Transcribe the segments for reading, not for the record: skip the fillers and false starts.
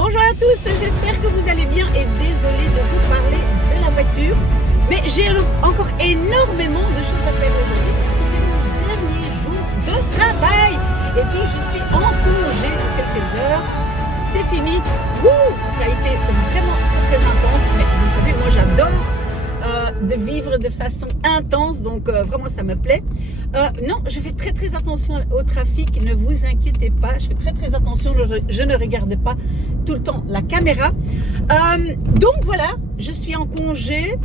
Bonjour à tous, j'espère que vous allez bien et désolée de vous parler de la voiture. Mais j'ai encore énormément de choses à faire aujourd'hui parce que c'est mon dernier jour de travail. Et puis je suis en congé dans quelques heures. C'est fini. Ça a été vraiment très intense. Mais vous savez, moi j'adore de vivre de façon intense. Donc vraiment ça me plaît. Non, je fais très attention au trafic. Ne vous inquiétez pas. Je fais très attention. Je ne regarde pas tout le temps la caméra. Donc voilà, je suis en congé.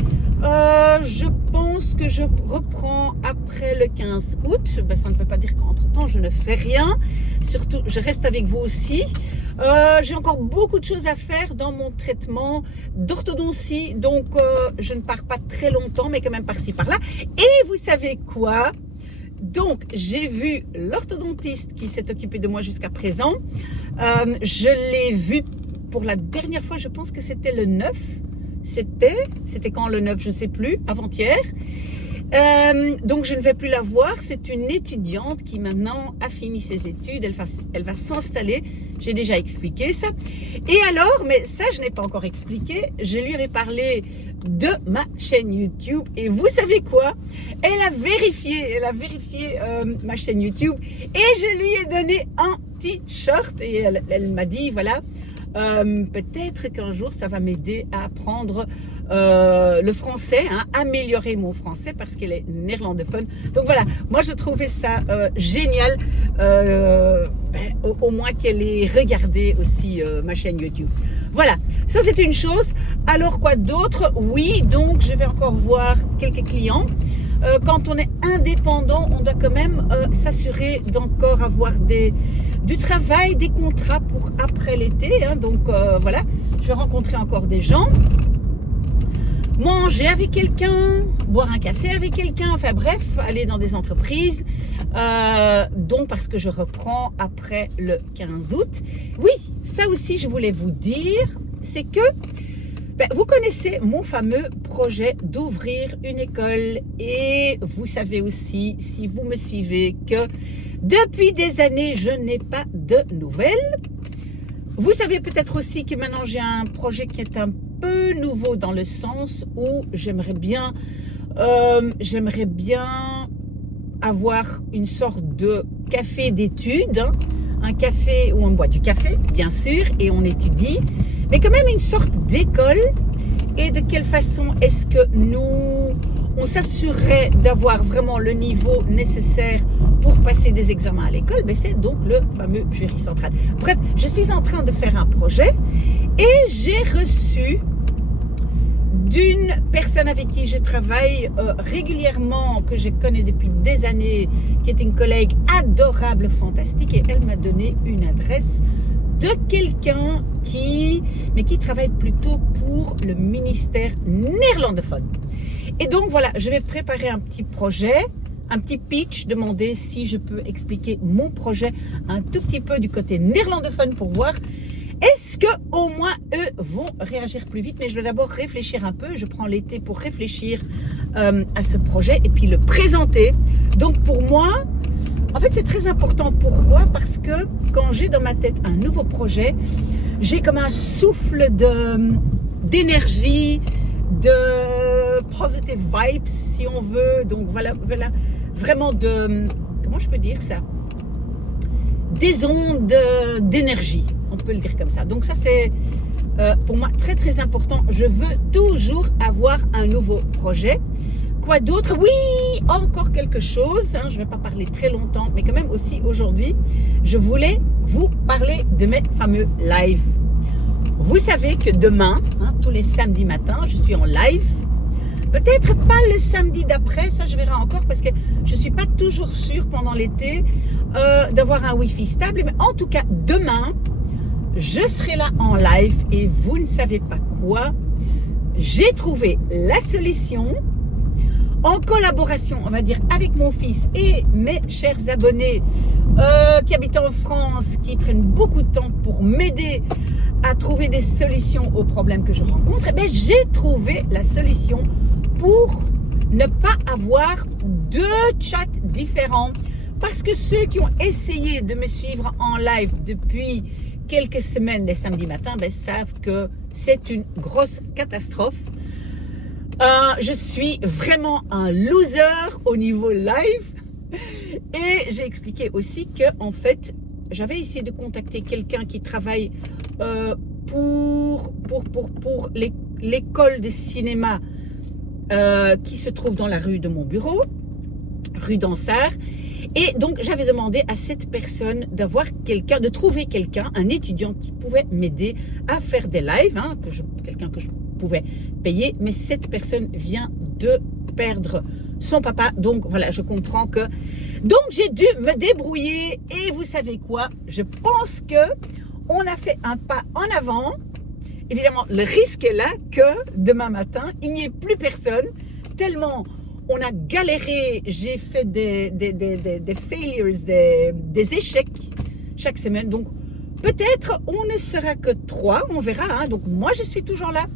Je pense que je reprends après le 15 août. Ça ne veut pas dire qu'entre-temps, je ne fais rien. Surtout, je reste avec vous aussi. J'ai encore beaucoup de choses à faire dans mon traitement d'orthodontie. Donc, je ne pars pas très longtemps, mais quand même par-ci, par-là. Et vous savez quoi? Donc, j'ai vu l'orthodontiste qui s'est occupé de moi jusqu'à présent. Je l'ai vu pour la dernière fois, je pense que c'était le 9. C'était quand le 9, je ne sais plus, avant-hier. Donc, je ne vais plus la voir. C'est une étudiante qui maintenant a fini ses études. Elle va s'installer. J'ai déjà expliqué ça. Et alors, mais ça, je n'ai pas encore expliqué. Je lui ai parlé de ma chaîne YouTube. Et vous savez quoi? Elle a vérifié ma chaîne YouTube. Et je lui ai donné un t-shirt. Et elle m'a dit, voilà, peut-être qu'un jour, ça va m'aider à apprendre le français, améliorer mon français parce qu'elle est néerlandophone. Donc voilà, moi je trouvais ça génial, au moins qu'elle ait regardé aussi ma chaîne YouTube. Voilà, ça c'est une chose. Alors quoi d'autre? Oui, donc je vais encore voir quelques clients. Quand on est indépendant, on doit quand même s'assurer d'encore avoir du travail, des contrats pour après l'été. Donc voilà, je vais rencontrer encore des gens. Manger avec quelqu'un, boire un café avec quelqu'un, enfin bref, aller dans des entreprises. Donc parce que je reprends après le 15 août. Oui, ça aussi je voulais vous dire, c'est que vous connaissez mon fameux projet d'ouvrir une école et vous savez aussi, si vous me suivez, que depuis des années, je n'ai pas de nouvelles. Vous savez peut-être aussi que maintenant, j'ai un projet qui est un peu nouveau dans le sens où j'aimerais bien avoir une sorte de café d'études, un café où on boit du café, bien sûr, et on étudie, mais quand même une sorte d'école. Et de quelle façon est-ce que on s'assurerait d'avoir vraiment le niveau nécessaire pour passer des examens à l'école? C'est donc le fameux jury central. Bref, je suis en train de faire un projet et j'ai reçu d'une personne avec qui je travaille régulièrement, que je connais depuis des années, qui est une collègue adorable, fantastique, et elle m'a donné une adresse de quelqu'un qui travaille plutôt pour le ministère néerlandophone. Et donc voilà, je vais préparer un petit projet, un petit pitch, demander si je peux expliquer mon projet un tout petit peu du côté néerlandophone pour voir est-ce que au moins eux vont réagir plus vite. Mais je vais d'abord réfléchir un peu. Je prends l'été pour réfléchir à ce projet et puis le présenter. Donc pour moi, en fait, c'est très important. Pourquoi? Parce que quand j'ai dans ma tête un nouveau projet, j'ai comme un souffle d'énergie, de positive vibes, si on veut. Donc voilà vraiment comment je peux dire ça? Des ondes d'énergie, on peut le dire comme ça. Donc ça, c'est pour moi très important. Je veux toujours avoir un nouveau projet. Quoi d'autre? Oui, encore quelque chose. Je ne vais pas parler très longtemps, mais quand même aussi aujourd'hui, je voulais vous parler de mes fameux lives. Vous savez que demain, tous les samedis matins, je suis en live. Peut-être pas le samedi d'après, ça je verrai encore parce que je ne suis pas toujours sûre pendant l'été d'avoir un Wi-Fi stable. Mais en tout cas, demain, je serai là en live et vous ne savez pas quoi. J'ai trouvé la solution en collaboration, on va dire, avec mon fils et mes chers abonnés qui habitent en France, qui prennent beaucoup de temps pour m'aider à trouver des solutions aux problèmes que je rencontre. J'ai trouvé la solution pour ne pas avoir deux chats différents. Parce que ceux qui ont essayé de me suivre en live depuis quelques semaines les samedis matins savent que c'est une grosse catastrophe. Je suis vraiment un loser au niveau live. Et j'ai expliqué aussi que en fait, j'avais essayé de contacter quelqu'un qui travaille pour l'école de cinéma qui se trouve dans la rue de mon bureau, rue d'Ansart. Et donc, j'avais demandé à cette personne d'avoir quelqu'un, de trouver quelqu'un, un étudiant qui pouvait m'aider à faire des lives, hein, quelqu'un que je pouvais payer. Mais cette personne vient de perdre son papa. Donc, voilà, je comprends que... Donc, j'ai dû me débrouiller. Et vous savez quoi? Je pense que on a fait un pas en avant. Évidemment, le risque est là que demain matin, il n'y ait plus personne, tellement... On a galéré, j'ai fait des failures, des échecs chaque semaine. Donc, peut-être on ne sera que 3, on verra. Hein. Donc, moi, je suis toujours là.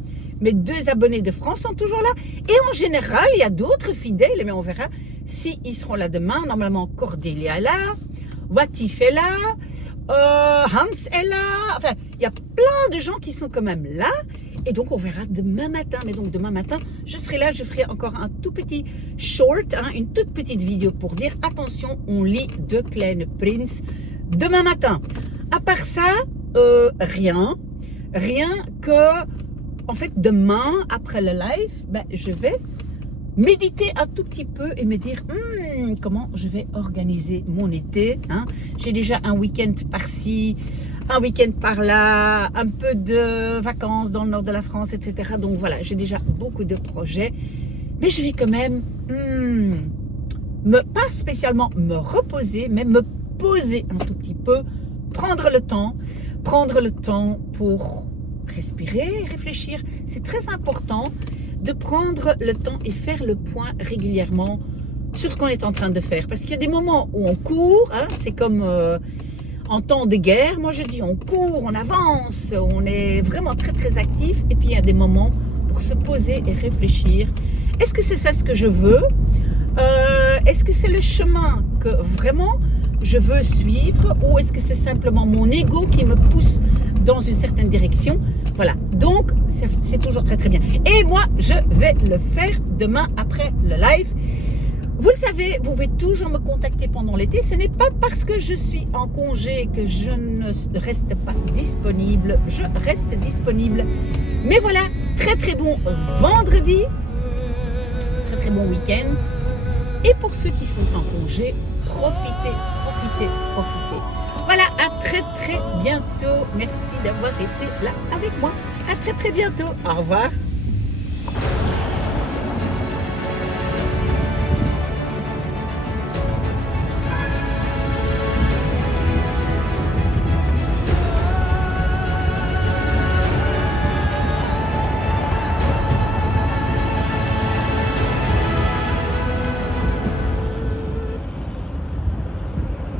Mes 2 abonnés de France sont toujours là. Et en général, il y a d'autres fidèles, mais on verra s'ils seront là demain. Normalement, Cordélia est là, Watif est là, Hans est là. Enfin, il y a plein de gens qui sont quand même là. Et donc, on verra demain matin. Mais donc, demain matin, je serai là. Je ferai encore un tout petit short, hein, une toute petite vidéo pour dire attention, on lit De Kleine Prince demain matin. À part ça, rien. Rien que, en fait, demain, après le live, je vais méditer un tout petit peu et me dire comment je vais organiser mon été. Hein. J'ai déjà un week-end par-ci, un week-end par là, un peu de vacances dans le nord de la France, etc. Donc voilà, j'ai déjà beaucoup de projets. Mais je vais quand même, pas spécialement me reposer, mais me poser un tout petit peu, prendre le temps pour respirer, réfléchir. C'est très important de prendre le temps et faire le point régulièrement sur ce qu'on est en train de faire. Parce qu'il y a des moments où on court, hein, c'est comme... en temps de guerre, moi je dis on court, on avance, on est vraiment très très actif. Et puis il y a des moments pour se poser et réfléchir. Est-ce que c'est ça ce que je veux? Est-ce que c'est le chemin que vraiment je veux suivre? Ou est-ce que c'est simplement mon ego qui me pousse dans une certaine direction? Voilà, donc c'est toujours très très bien. Et moi je vais le faire demain après le live. Vous le savez, vous pouvez toujours me contacter pendant l'été. Ce n'est pas parce que je suis en congé que je ne reste pas disponible. Je reste disponible. Mais voilà, très très bon vendredi. Très très bon week-end. Et pour ceux qui sont en congé, profitez. Voilà, à très très bientôt. Merci d'avoir été là avec moi. À très très bientôt. Au revoir.